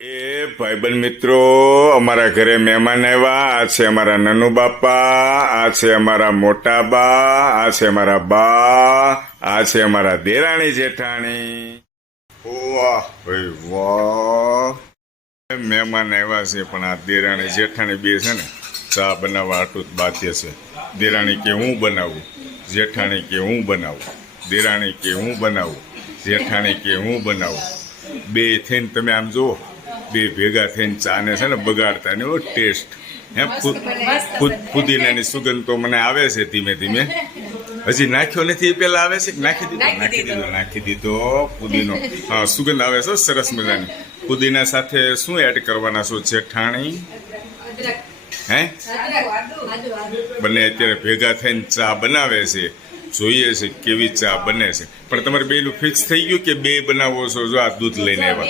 એ ભાઈબંધ મિત્રો, અમારા ઘરે મહેમાન આવ્યા. આ છે અમારા નનુ બાપા, આ છે અમારા મોટા બા, આ છે અમારા બા, આ છે અમારા દેરાણી જેઠાણી. વાહ ભાઈ વાહ, મહેમાન આવ્યા છે. પણ આ દેરાણી જેઠાણી બે છે ને ચા બનાવવા આટલું જ બાધ્ય છે. દેરાણી કે હું બનાવું, જેઠાણી કે હું બનાવું, દેરાણી કે હું બનાવું, જેઠાણી કે હું બનાવું. બે થઈને તમે આમ જુઓ, બે ભેગા થઈને ચાને છે ને બગાડતા ને ટેસ્ટ હે ફુદીનાની સુગંધ તો મને આવે છે ધીમે ધીમે. હજી નાખ્યો નથી, પેલા આવે છે. નાખી દીધો ફુદીનો. હા, સુગંધ આવે છે સરસ મજાની. ફુદીના સાથે શું એડ કરવાના છો જેઠાણી? હે, બંને અત્યારે ભેગા થઈને ચા બનાવે છે. જોઈએ છે કેવી ચા બને છે. પણ તમારે બેનું ફિક્સ થઈ ગયું કે બે બનાવો છો? જો આ દૂધ લઈને આવ્યા.